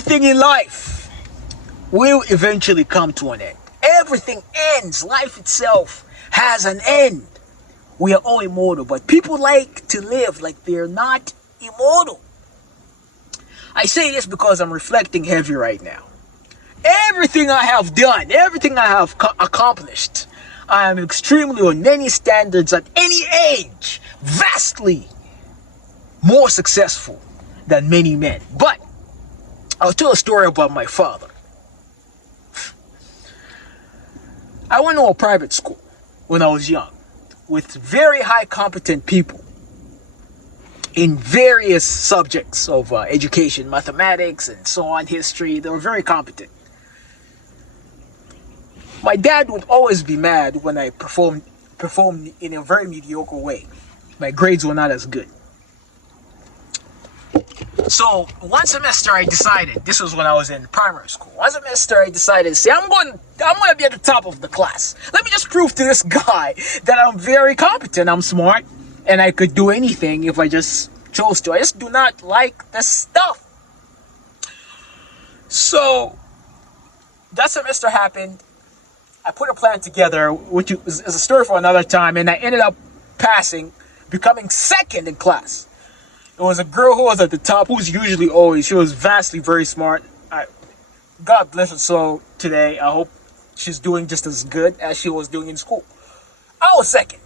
Everything in life will eventually come to an end. Everything ends. Life itself has an end. We are all immortal, but people like to live like they're not immortal. I say this because I'm reflecting heavy right now. Everything I have done, everything I have accomplished, I am extremely, on many standards, at any age, vastly more successful than many men. But I'll tell a story about my father. I went to a private school when I was young with very high competent people in various subjects of education, mathematics and so on, history. They were very competent. My dad would always be mad when I performed in a very mediocre way. My grades were not as good. So one semester I decided, this was when I was in primary school. One semester I decided, say, I'm going to be at the top of the class. Let me just prove to this guy that I'm very competent, I'm smart, and I could do anything if I just chose to. I just do not like this stuff. So that semester happened. I put a plan together, which is a story for another time, and I ended up passing, becoming second in class. It was a girl who was at the top, who's usually always, she was vastly very smart. God bless her soul today. I hope she's doing just as good as she was doing in school. I was second,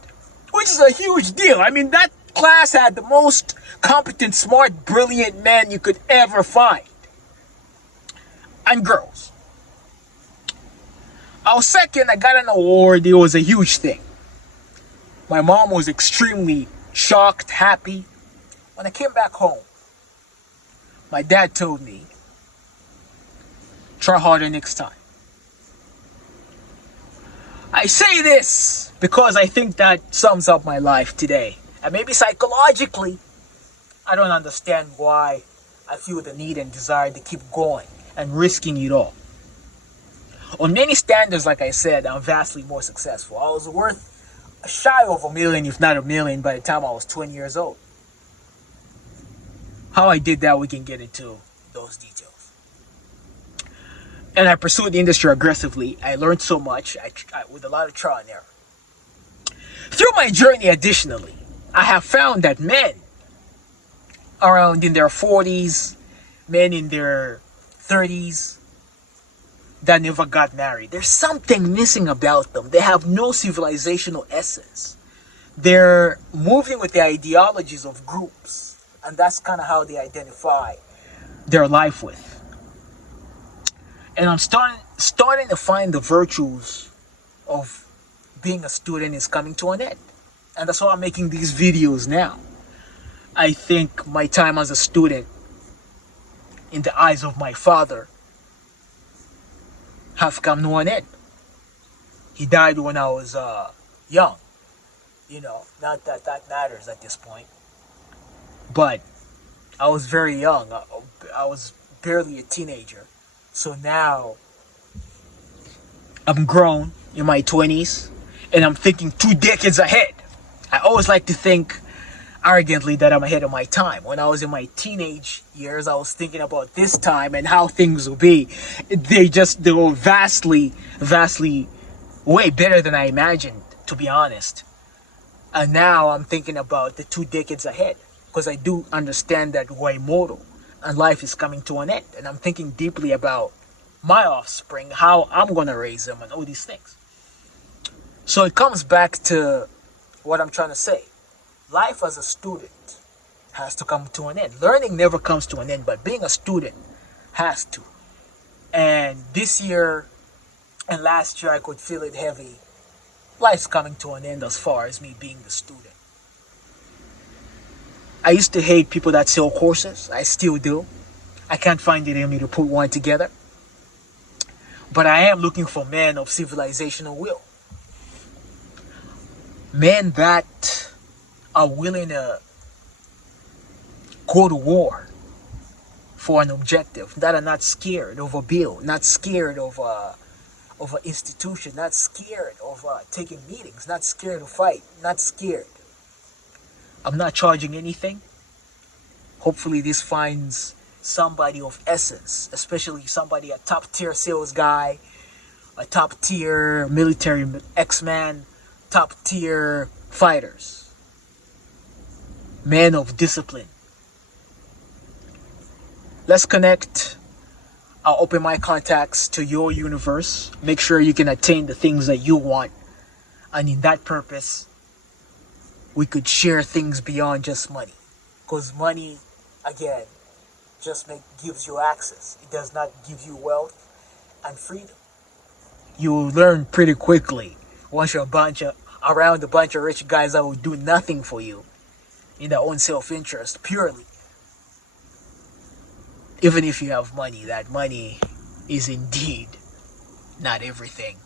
which is a huge deal. I mean, that class had the most competent, smart, brilliant men you could ever find. And girls. I was second, I got an award. It was a huge thing. My mom was extremely shocked, happy. When I came back home, my dad told me, try harder next time. I say this because I think that sums up my life today. And maybe psychologically, I don't understand why I feel the need and desire to keep going and risking it all. On many standards, like I said, I'm vastly more successful. I was worth shy of $1 million, if not $1 million, by the time I was 20 years old. How I did that, we can get into those details. And I pursued the industry aggressively. I learned so much with a lot of trial and error. Through my journey, additionally, I have found that men around in their 40s, men in their 30s, that never got married, there's something missing about them. They have no civilizational essence. They're moving with the ideologies of groups, and that's kind of how they identify their life with. And I'm starting to find the virtues of being a student is coming to an end. And that's why I'm making these videos now. I think my time as a student, in the eyes of my father, have come to an end. He died when I was young. You know, not that that matters at this point. But I was very young. I was barely a teenager. So now I'm grown in my 20s and I'm thinking 2 decades ahead. I always like to think arrogantly that I'm ahead of my time. When I was in my teenage years, I was thinking about this time and how things will be. They were vastly way better than I imagined, to be honest. And now I'm thinking about the 2 decades ahead, because I do understand that we're immortal and life is coming to an end. And I'm thinking deeply about my offspring, how I'm going to raise them and all these things. So it comes back to what I'm trying to say. Life as a student has to come to an end. Learning never comes to an end, but being a student has to. And this year and last year, I could feel it heavy. Life's coming to an end as far as me being the student. I used to hate people that sell courses. I still do. I can't find it in me to put one together. But I am looking for men of civilizational will. Men that are willing to go to war for an objective, that are not scared of a bill, not scared of an institution, not scared of taking meetings, not scared to fight, not scared. I'm not charging anything. Hopefully this finds somebody of essence, especially somebody, a top tier sales guy, a top tier military X-Man, top tier fighters, men of discipline. Let's connect. I'll open my contacts to your universe. Make sure you can attain the things that you want. And in that purpose, we could share things beyond just money. Because money, again, gives you access. It does not give you wealth and freedom. You will learn pretty quickly once you're around a bunch of rich guys that will do nothing for you in their own self-interest purely. Even if you have money, that money is indeed not everything.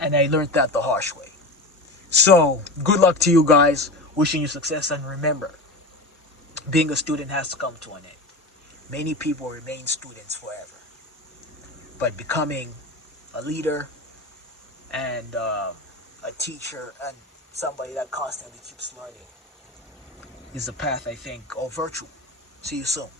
And I learned that the harsh way. So, good luck to you guys. Wishing you success, and remember, being a student has to come to an end. Many people remain students forever. But becoming a leader and a teacher and somebody that constantly keeps learning is the path, I think, of virtue. See you soon.